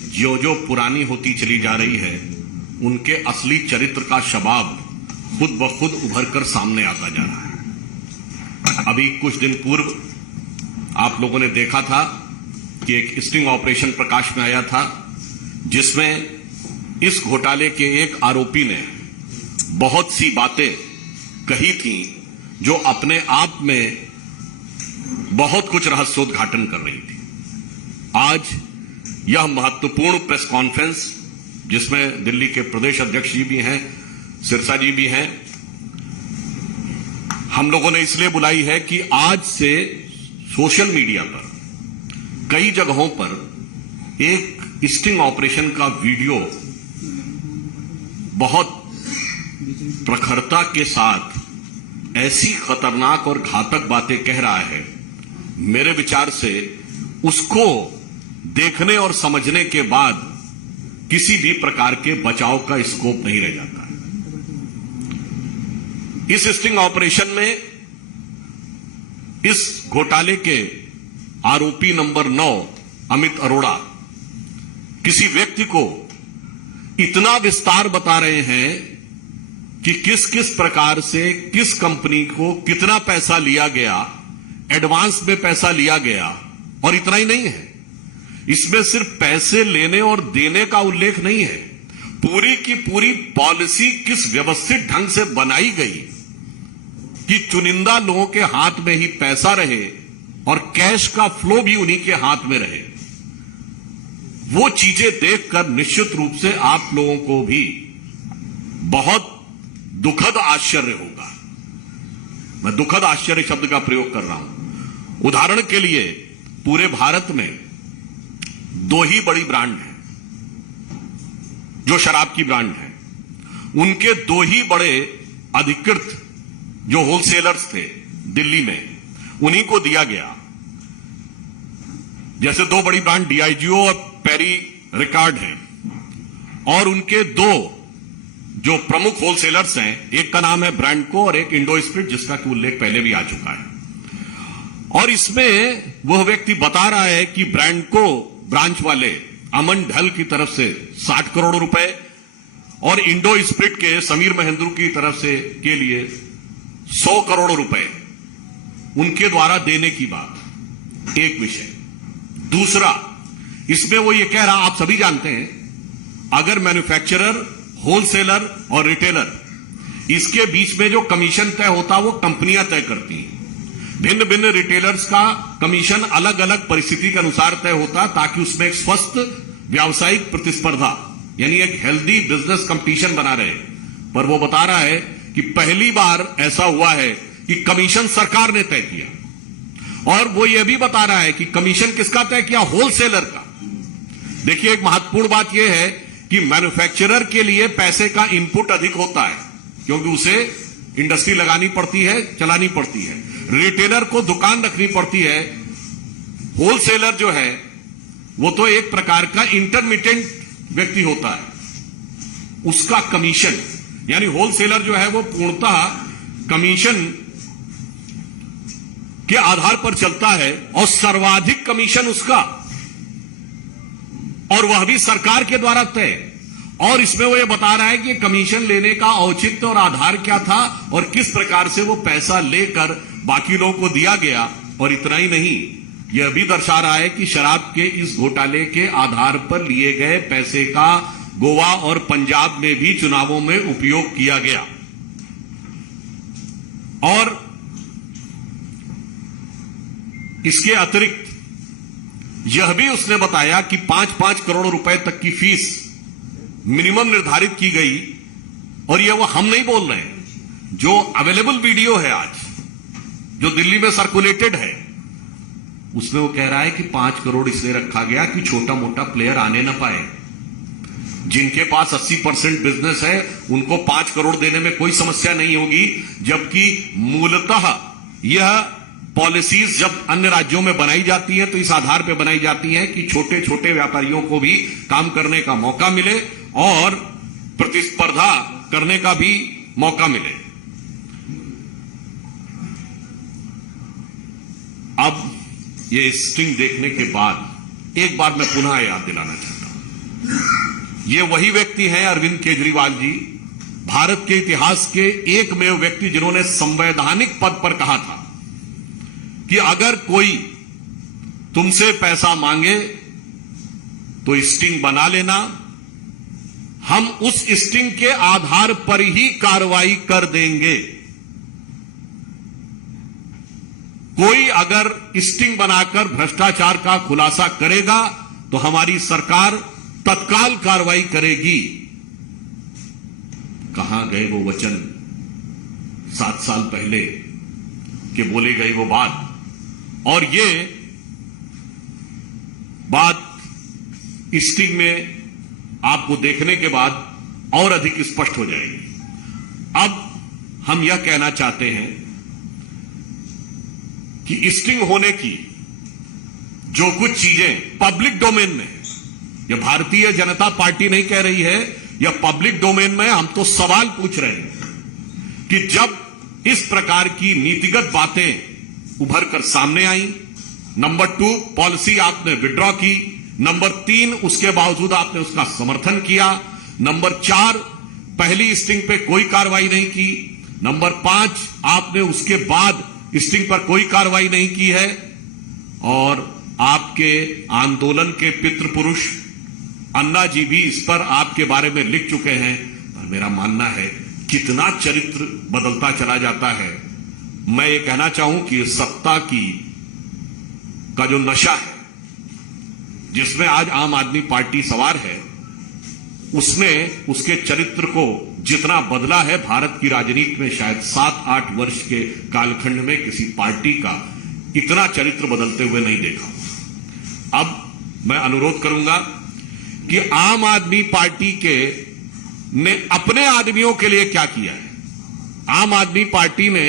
जो जो पुरानी होती चली जा रही है, उनके असली चरित्र का शबाब खुद ब खुद उभर कर सामने आता जा रहा है। अभी कुछ दिन पूर्व आप लोगों ने देखा था कि एक स्टिंग ऑपरेशन प्रकाश में आया था, जिसमें इस घोटाले के एक आरोपी ने बहुत सी बातें कही थी जो अपने आप में बहुत कुछ रहस्योद्घाटन कर रही थी। आज यह महत्वपूर्ण प्रेस कॉन्फ्रेंस, जिसमें दिल्ली के प्रदेश अध्यक्ष जी भी हैं, सिरसा जी भी हैं, हम लोगों ने इसलिए बुलाई है कि आज से सोशल मीडिया पर कई जगहों पर एक स्टिंग ऑपरेशन का वीडियो बहुत प्रखरता के साथ ऐसी खतरनाक और घातक बातें कह रहा है। मेरे विचार से उसको देखने और समझने के बाद किसी भी प्रकार के बचाव का स्कोप नहीं रह जाता है। इस स्टिंग ऑपरेशन में इस घोटाले के आरोपी नंबर 9 अमित अरोड़ा किसी व्यक्ति को इतना विस्तार बता रहे हैं कि किस किस प्रकार से किस कंपनी को कितना पैसा लिया गया, एडवांस में पैसा लिया गया। और इतना ही नहीं है, इसमें सिर्फ पैसे लेने और देने का उल्लेख नहीं है, पूरी की पूरी पॉलिसी किस व्यवस्थित ढंग से बनाई गई कि चुनिंदा लोगों के हाथ में ही पैसा रहे और कैश का फ्लो भी उन्हीं के हाथ में रहे। वो चीजें देखकर निश्चित रूप से आप लोगों को भी बहुत दुखद आश्चर्य होगा। मैं दुखद आश्चर्य शब्द का प्रयोग कर रहा हूं। उदाहरण के लिए पूरे भारत में 2 ही बड़ी ब्रांड हैं जो शराब की ब्रांड है। उनके 2 ही बड़े अधिकृत जो होलसेलर्स थे दिल्ली में, उन्हीं को दिया गया। जैसे 2 बड़ी ब्रांड डीआईजीओ और पेरी रिकार्ड हैं, और उनके 2 जो प्रमुख होलसेलर्स हैं, एक का नाम है ब्रांडको और एक इंडो स्पिरिट, जिसका कि उल्लेख पहले भी आ चुका है। और इसमें वह व्यक्ति बता रहा है कि ब्रांडको ब्रांच वाले अमन ढल की तरफ से 60 करोड़ रुपए और इंडो स्पिरिट के समीर महेंद्रू की तरफ से के लिए 100 करोड़ रुपए उनके द्वारा देने की बात एक विषय। दूसरा, इसमें वो ये कह रहा, आप सभी जानते हैं, अगर मैन्युफैक्चरर, होलसेलर और रिटेलर, इसके बीच में जो कमीशन तय होता है वो कंपनियां तय करती हैं। भिन्न भिन्न रिटेलर्स का कमीशन अलग अलग परिस्थिति के अनुसार तय होता, ताकि उसमें एक स्वस्थ व्यावसायिक प्रतिस्पर्धा, यानी एक हेल्दी बिजनेस कंपटीशन बना रहे। पर वो बता रहा है कि पहली बार ऐसा हुआ है कि कमीशन सरकार ने तय किया। और वो ये भी बता रहा है कि कमीशन किसका तय किया? होलसेलर का। देखिए, एक महत्वपूर्ण बात यह है कि मैन्युफैक्चरर के लिए पैसे का इनपुट अधिक होता है, क्योंकि उसे इंडस्ट्री लगानी पड़ती है, चलानी पड़ती है। रिटेलर को दुकान रखनी पड़ती है। होलसेलर जो है वो तो एक प्रकार का इंटरमीडिएट व्यक्ति होता है, उसका कमीशन, यानी होलसेलर जो है वो पूर्णतः कमीशन के आधार पर चलता है और सर्वाधिक कमीशन उसका, और वह भी सरकार के द्वारा तय। और इसमें वो ये बता रहा है कि कमीशन लेने का औचित्य और आधार क्या था और किस प्रकार से वो पैसा लेकर बाकी लोगों को दिया गया। और इतना ही नहीं, यह भी दर्शा रहा है कि शराब के इस घोटाले के आधार पर लिए गए पैसे का गोवा और पंजाब में भी चुनावों में उपयोग किया गया। और इसके अतिरिक्त यह भी उसने बताया कि 5-5 करोड़ रुपए तक की फीस मिनिमम निर्धारित की गई। और यह वो हम नहीं बोल रहे हैं, जो अवेलेबल वीडियो है आज, जो दिल्ली में सर्कुलेटेड है, उसमें वो कह रहा है कि 5 करोड़ इसलिए रखा गया कि छोटा मोटा प्लेयर आने ना पाए। जिनके पास 80% बिजनेस है उनको 5 करोड़ देने में कोई समस्या नहीं होगी, जबकि मूलतः यह पॉलिसीज जब अन्य राज्यों में बनाई जाती है तो इस आधार पर बनाई जाती है कि छोटे छोटे व्यापारियों को भी काम करने का मौका मिले और प्रतिस्पर्धा करने का भी मौका मिले। अब ये स्टिंग देखने के बाद एक बार मैं पुनः याद दिलाना चाहता हूं, ये वही व्यक्ति हैं अरविंद केजरीवाल जी, भारत के इतिहास के एकमेव व्यक्ति जिन्होंने संवैधानिक पद पर कहा था कि अगर कोई तुमसे पैसा मांगे तो स्टिंग बना लेना, हम उस स्टिंग के आधार पर ही कार्रवाई कर देंगे। कोई अगर स्टिंग बनाकर भ्रष्टाचार का खुलासा करेगा तो हमारी सरकार तत्काल कार्रवाई करेगी। कहां गए वो वचन 7 साल पहले के बोले गए वो बात, और ये बात स्टिंग में आपको देखने के बाद और अधिक स्पष्ट हो जाएगी। अब हम यह कहना चाहते हैं कि स्टिंग होने की जो कुछ चीजें पब्लिक डोमेन में है, यह भारतीय जनता पार्टी नहीं कह रही है, यह पब्लिक डोमेन में, हम तो सवाल पूछ रहे हैं कि जब इस प्रकार की नीतिगत बातें उभर कर सामने आई, नंबर 2 पॉलिसी आपने विड्रॉ की, नंबर 3 उसके बावजूद आपने उसका समर्थन किया, नंबर 4 पहली स्टिंग पे कोई कार्रवाई नहीं की, नंबर 5 आपने उसके बाद स्टिंग पर कोई कार्रवाई नहीं की है, और आपके आंदोलन के पितृपुरुष अन्ना जी भी इस पर आपके बारे में लिख चुके हैं। पर मेरा मानना है कितना चरित्र बदलता चला जाता है। मैं ये कहना चाहूं कि सत्ता का जो नशा है जिसमें आज आम आदमी पार्टी सवार है, उसने उसके चरित्र को जितना बदला है, भारत की राजनीति में शायद 7-8 वर्ष के कालखंड में किसी पार्टी का इतना चरित्र बदलते हुए नहीं देखा। अब मैं अनुरोध करूंगा कि आम आदमी पार्टी ने अपने आदमियों के लिए क्या किया है, आम आदमी पार्टी ने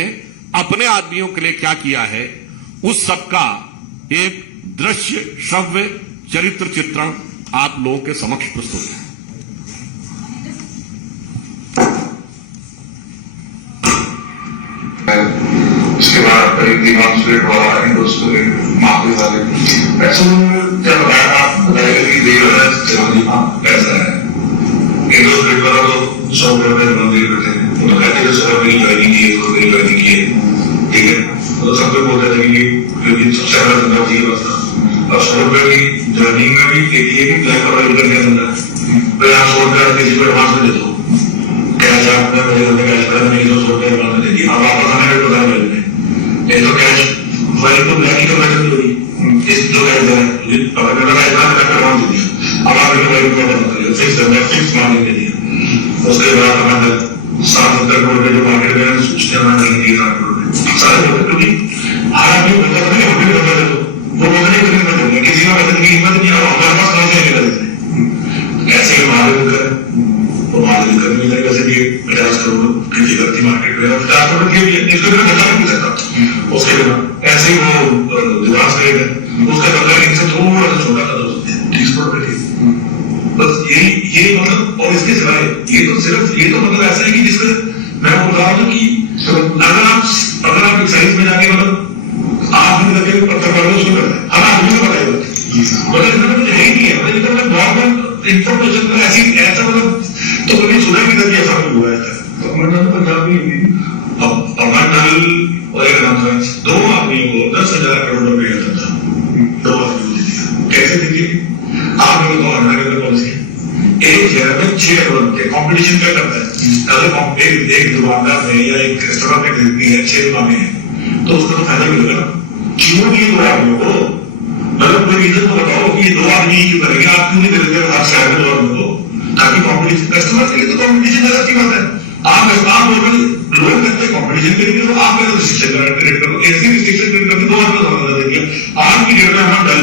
अपने आदमियों के लिए क्या किया है, उस सबका एक दृश्य श्रव्य चरित्र चित्रण आप लोगों के समक्ष प्रस्तुत है। इसके बाद डिमॉन्स्ट्रेट वाला माफी वाले ऐसा जब आप बताएगा कि कैसा है इंडोस्ट्रेट वाला तो 100 रुपए मंदिर में थे, वो तो कहते थे सर अपनी ज्वाइनिंग किए, तो अपनी ज्वाइनिंग किए, ठीक है, तो सब लोग बोलते थे कि सबसे बड़ा धंधा चाहिए बस था। और 100 रुपए की ज्वाइनिंग में भी ये भी ब्लैक और वाइट करके धंधा है, तो आप 100 रुपया किसी को एडवांस में दे दो, कैश आपने मेरे घर में कैश करा नहीं तो 100 रुपया एडवांस में दे दिया, अब वापस आने में पता नहीं ये तो कैश वाइट तो ब्लैक ही करना चाहिए होगी, इस जो कैश है अगर मेरा कैश ना मैं एडवांस दे दिया, अब आपने वाइट में बता दिया, फिक्स मार्जिन दे दिया, उसके बाद हमारे 7-70 करोड़ के जो मार्केट में उसने हमारा नहीं दिया 7 करोड़ सारे लोग, क्योंकि हर आदमी बता नहीं होटल बता दे वो बता नहीं करने देंगे, किसी का बदल की हिम्मत नहीं, और हमारे पास कौन से निकल देते कैसे मार्जिन कर वो मार्जिन करने लगे वैसे भी 50 करोड़ की करती मार्केट में 50 करोड़ की भी इसको मैं बता नहीं सकता, उसके बिना ऐसे ही वो दिमाग करेगा, उसका बदला इनसे थोड़ा सा छोटा था 30 करोड़ रुपए थी, बस ये मतलब। और इसके सिवाय ये तो सिर्फ ये तो मतलब ऐसा है कि जिसका मैं बोल रहा हूँ कि अगर आप एक्साइज में जाके मतलब आप लगे पत्थर पड़ना शुरू करते हैं, हमें आदमी को बताइए मतलब इसमें कुछ है ही नहीं है, मतलब नॉर्मल इंफॉर्मेशन तो ऐसा मतलब तो कभी सुना भी नहीं ऐसा हुआ है। अमरनाथ पंजाब में अमरनाथ और एक कॉन्फ्रेंस 2 आदमियों को 10,000 करोड़ रुपए का था, 2 आदमियों को दिया, कैसे दीजिए आप लोगों को हमारे अंदर पॉलिसी एक शहर में 6 करोड़ रुपए कंपटीशन क्या करता है, अगर एक दुकानदार में या एक रेस्टोरेंट में खरीदनी है 6 दुकानें हैं तो उसका तो फायदा मिलेगा ना, क्यों नहीं 2 आदमियों को, मतलब कोई रीजन तो बताओ कि ये 2 आदमी क्यों करेंगे, आप क्यों नहीं करेंगे हर शहर में 2 आदमी को, ताकि कॉम्पिटिशन कस्टमर के लिए तो कॉम्पिटिशन ज्यादा अच्छी बात है, आप लोग करते कॉम्पिटिशन के लिए तो आप रिस्ट्रिक्शन क्रिएट करो, ऐसी रिस्ट्रिक्शन क्रिएट करके 2 आदमी समझ देंगे आज की डेट में हम डल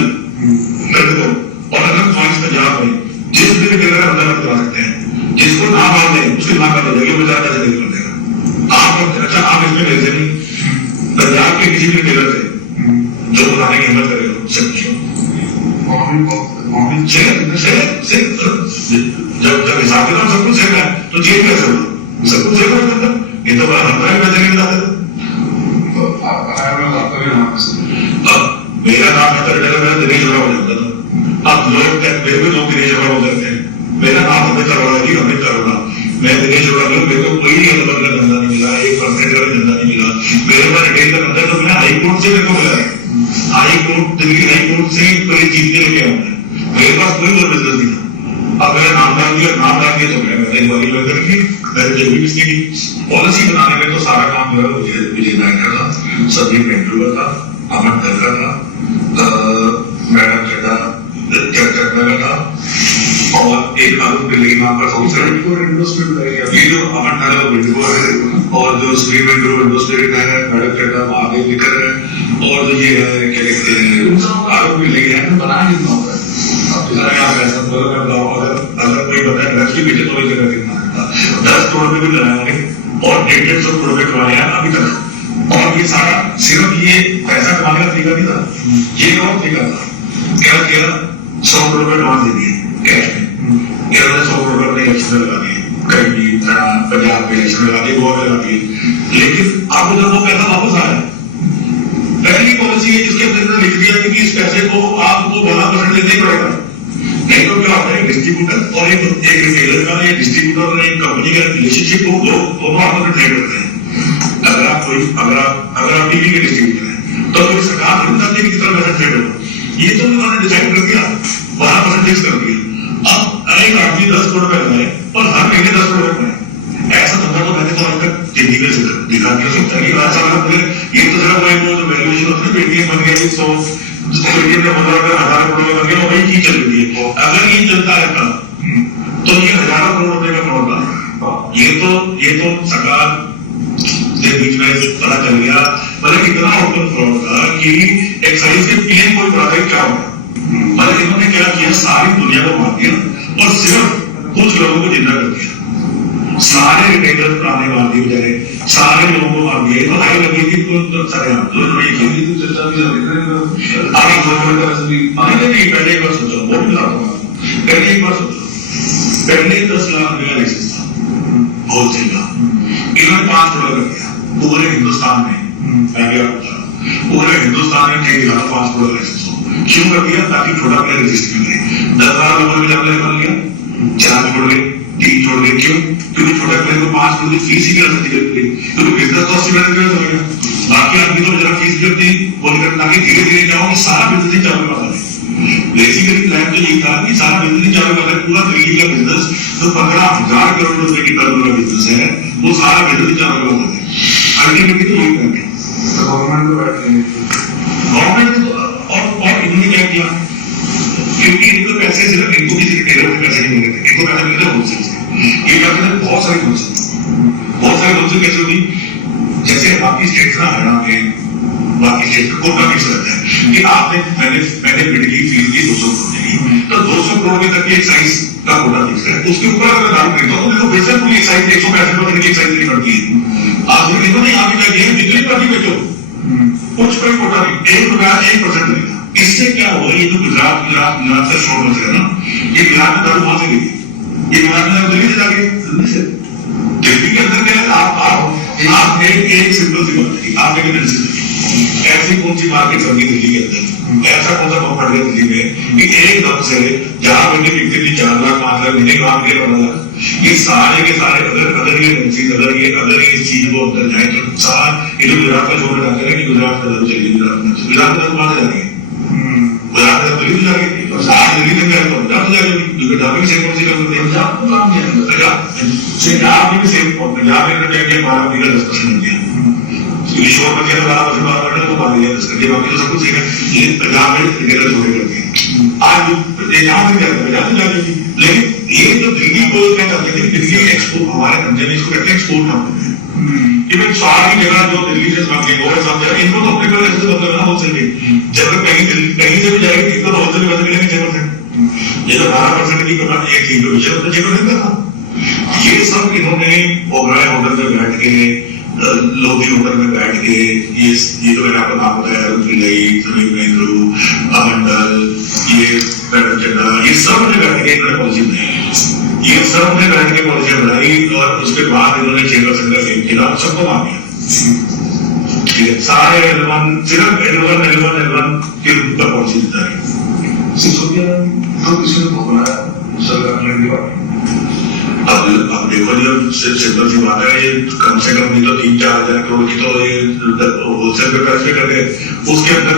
कर दो, और अगर चॉइस पंजाब में जिस भी टेलर का बंदा करवा सकते हैं, जिसको ना मान दें उसकी ना कर देगा, बाजार कैसे नहीं कर देगा आप। अच्छा आप इसमें कैसे नहीं पंजाब के किसी भी टेलर से जो बनाने की हिम्मत करेगा जब हिसाब किताब सब कुछ सेम है तो चेंज कैसे होगा, सब कुछ सेम होगा, ये तो बड़ा हमारा भी पैसे नहीं बताते। अब मेरा नाम है मेरा दिनेश हो जाता था, अब लोग मेरे भी लोग दिनेश हो जाते हैं, मैं दिनेश जोड़ा मेरे को कोई लेवल का धंधा नहीं मिला, 1% का भी धंधा नहीं मिला। मेरे पास रिटेल का धंधा तो मैं हाई कोर्ट से मेरे को मिला है, high court, Delhi high court से कोई जीत के लेके आऊंगा। मेरे पास कोई और बिजनेस नहीं था। अब मैंने नाम डाल दिया तो मैंने वाली बंदर की मैंने जब भी किसी की पॉलिसी बनाने में तो सारा काम मेरा विजय नायक का था, संदीप वेंकटेश्वर था, अमन दलका था, मैडम चड्डा का था, और एक अरुण पिल्ले नाम का ये जो अमन था विंडो है, और जो स्क्रीन विंडो स्टेट है मैडम चड्डा महादेव लिखर है, और जो ये है क्या कहते हैं अरुण पिल्ले है बना नहीं अगर कोई बताए ड्रग्स के पीछे थोड़ी जगह देखना है 10 करोड़ में भी लगाए और 150 करोड़ में कमाए हैं अभी तक। और ये सारा सिर्फ ये पैसा कमाने का तरीका नहीं था, ये और तरीका था। क्या किया 100 करोड़ में एडवांस दे दिए कैश में, 100 करोड़ अपने इलेक्शन में लगा दिए, कहीं भी पंजाब में इलेक्शन में लगा दिए, गोवा में लगा दिए। लेकिन अब जब वो पैसा वापस आया, पहली पॉलिसी है जिसके अंदर लिख दिया कि इस पैसे को आपको 12% देना ही पड़ेगा, नहीं तो क्या होता है डिस्ट्रीब्यूटर और एक रिटेलर का या डिस्ट्रीब्यूटर और एक कंपनी का रिलेशनशिप को दोनों आपस में ट्रेड करते हैं। अगर आप टीवी के डिस्ट्रीब्यूटर हैं तो कोई सरकार नहीं बताती कि कितना पैसा ट्रेड होगा, ये तो उन्होंने डिसाइड कर दिया, 12% फिक्स कर दिया। अब एक आदमी 10 करोड़ रुपए लगाए और हर महीने 10 करोड़ रुपए, ऐसा धंधा तो मैंने तो आज तक जिंदगी में दिखा नहीं सकता। ये तो जरा वैल्यूएशन होती है, पेटीएम बन गया 100 पेटीएम ने 15,000 करोड़ बन गया, वही चीज चल रही है। अगर ये चलता रहता तो ये हजारों करोड़ रुपए का फ्रॉड था। ये तो सरकार के बीच में पता चल गया, मतलब इतना ओपन फ्रॉड था कि एक्साइज के पीएम कोई प्रोडक्ट क्या होगा, मतलब इन्होंने क्या किया सारी दुनिया को मार दिया और सिर्फ कुछ लोगों को जिंदा कर दिया। सारे रिटेलर पुराने मार दिए बेचारे, सारे लोगों को मार दिया। तो आई लगी थी तो सारे चर्चा भी पहले एक बार सोचो, वो भी पहले एक बार सोचो, पहले 10 लाख रुपए का लाइसेंस था होलसेल का, इन्होंने 5 करोड़ कर दिया पूरे हिंदुस्तान में। पूरे हिंदुस्तान में कई जगह 5 करोड़ लाइसेंस हो, क्यों कर दिया? ताकि छोटा प्लेयर रजिस्टर करें। 10-12 लोगों ने जब कर लिया, 4 छोड़ गए, 3 छोड़ गए, क्यों? क्योंकि छोटा प्लेयर को 5 करोड़ की फीस ही कर सकती है, क्योंकि बिजनेस तो 80 मिनट में हो गया। बाकी आदमी तो जरा फीस करती बोल कर ताकि धीरे धीरे जाओ, सारा बिजनेस ही चालू करवा दें। बेसिकली प्लान तो यही था कि सारा बिजनेस ही चालू करवा दें। पूरा दिल्ली का बिजनेस जो 15,000 करोड़ रुपए की टर्नओवर का बिजनेस है, वो सारा बिजनेस ही चालू करवा दें। अल्टीमेटली तो यही करते हैं गवर्नमेंट को बैठे और इन्होंने क्या किया, क्योंकि इनको पैसे सिर्फ इनको किसी रिटेलर से पैसे नहीं मिल रहे, इनको पैसे मिल रहे होलसेल से। ये करते हैं बहुत सारे होलसेल कैसे होगी, जैसे बाकी स्टेट्स ना हरियाणा में बाकी स्टेट का कोटा फिक्स रहता है कि आपने मैंने बिड की फीस दी 200 करोड़ की, तो 200 करोड़ तक की एक्साइज का कोटा फिक्स है, उसके ऊपर अगर दाम खरीदो तो देखो वैसे पूरी एक्साइज 165 की एक्साइज नहीं बढ़ती है। आज इन्होंने यहाँ भी क्या किया, बिजली पर भी बेचो, कुछ कोई कोटा नहीं, 1% नहीं। इससे क्या हुआ, ये जो गुजरात से शोर मच रहा ना, ये गुजरात में दारू वहां से गई, ये गुजरात में दिल्ली से जाके दिल्ली के अंदर क्या है, आपने एक सिंपल सी बात की, आपने ऐसी कौन सी मार्केट बनी दिल्ली के अंदर, ऐसा कौन सा पकड़ गया दिल्ली में कि एकदम से जहां मैंने बिकती थी 4 लाख 5 लाख महीने काम के 15 लाख, ये सारे के सारे अगर ये इस चीज को अंदर जाए तो सारा ये जो गुजरात का छोड़ जाते हैं कि गुजरात का दारू चलेगी, गुजरात का दारू कहां से जाएंगे, गुजरात का दिल्ली से जाएंगे, दिल्ली से जाएंगे पंजाब से जाएंगे, पंजाब में सेम पॉलिसी करते हैं, पंजाब को काम किया, पंजाब में भी सेम, पंजाब में क्या किया 12 का डिस्कशन किया, ईश्वर पर क्या 12% बात करने को बात दिया डिस्कस किया, बाकी तो सब कुछ सीखा, ये पंजाब में रिटेलर छोड़े करते हैं। आज यहाँ से जाते पंजाब से जाएंगे, लेकिन ये जो दिल्ली को क्या करते थे, दिल्ली एक्सपोर्ट हमारे धंधे में इसको कहते हैं एक्सपोर्ट करते हैं। इवन सारी जगह जो दिल्ली से समझ गए सब जगह इनको तो अपने पैसे से मतलब ना होलसेल में, जब कहीं से भी जाएगी इनको तो होलसेल में पैसे मिलेंगे 6%, ये तो 12% की पेमेंट एक थी जो विषय होता 6% का था। ये सब इन्होंने ओबराय होटल में बैठ के, लोधी होटल में बैठ के, ये तो मैंने आपको नाम बताया, रुद्रलई, समीप नेहरू, अमंडल, ये मैडम चड्डा, ये सब ने बैठ के इन्होंने पॉलिसी बनाई, ये सब ने बैठ के पॉलिसी बनाई और उसके बाद इन्होंने 6% का सेम किया, सबको मान दिया, ठीक है, सारे सिर्फ L1 के रूप का पॉलिसी बताई। सिसोदिया तो किसी ने बनाया सरकार ने अब देखो जी, अब सिंपल सी बात है, ये कम से कम नहीं तो 3-4 हजार करोड़ की तो ये होलसेल पे पैसे कर रहे हैं, उसके अंदर